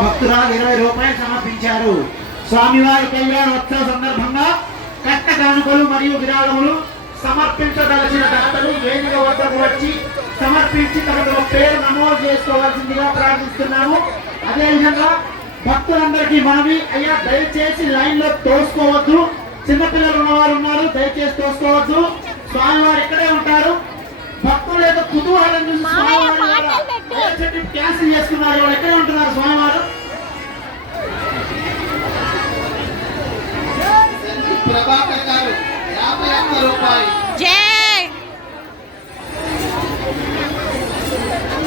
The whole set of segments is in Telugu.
భక్తురాలు 20 రూపాయలు సమర్పించారు. స్వామివారి కళ్యాణోత్సవ సందర్భంగా కట్ట కానుకలు మరియు విరాళములు సమర్పించదలసిన దాతలు వేదిక వద్దకు వచ్చి సమర్పించి తమ పేరు నమోదు చేసుకోవాల్సిందిగా ప్రార్థిస్తున్నాము. అదేవిధంగా భక్తులందరికీ మనవి, అయ్యా దయచేసి లైన్ లో తోసుకోవద్దు. చిన్నపిల్లలు ఉన్నవారు ఉన్నారు, దయచేసి తోసుకోవద్దు. స్వామివారు ఇక్కడే ఉంటారు. భక్తుల యొక్క కుతూహలం చూసి స్వామివారు క్యాన్సిల్ చేసుకున్నారు. వాళ్ళు ఎక్కడే ఉంటున్నారు స్వామివారు. ప్రభాకర్ గారు 51 రూపాయలు.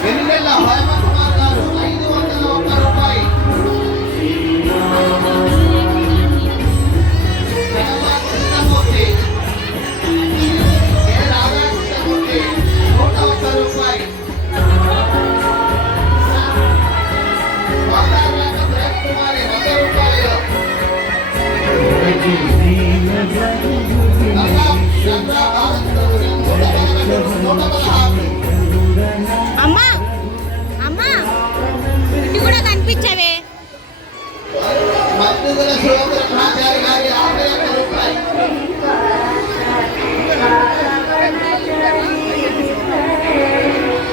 వెనుగెల్ల హనుమంత్ కుమార్ గారు 501 రూపాయలు. కృష్ణమూర్తి రాధాకృష్ణమూర్తి 101 రూపాయలు. కుమారి 100 రూపాయలు. అమ్మా అమ్మా ఇది కూడా కనిపించవే.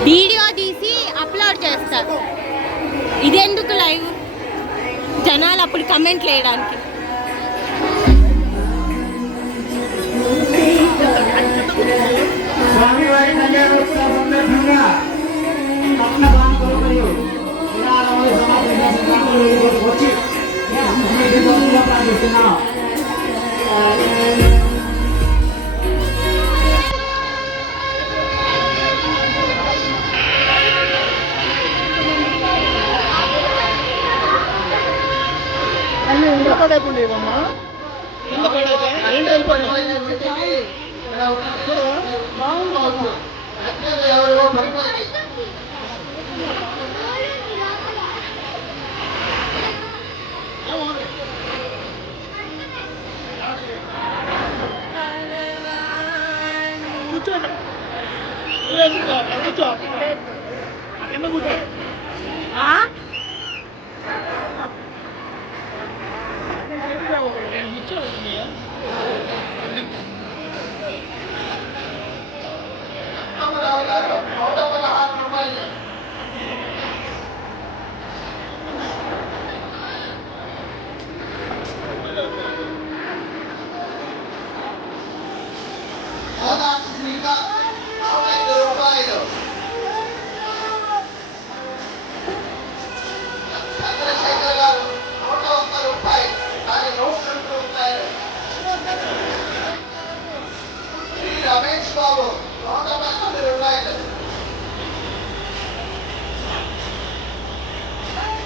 వీడియో తీసి అప్లోడ్ చేస్తారు. ఇదెందుకు లైవ్? జనాలు అప్పుడు కమెంట్లు వేయడానికి. స్వామివారి కళ్యాణోత్సవ సందర్భంగా పట్టణ బాంకులు మరియు విరాళములు సమర్పించాల్సిన వచ్చి ప్రార్థిస్తున్నాం. రమేష్ బాబు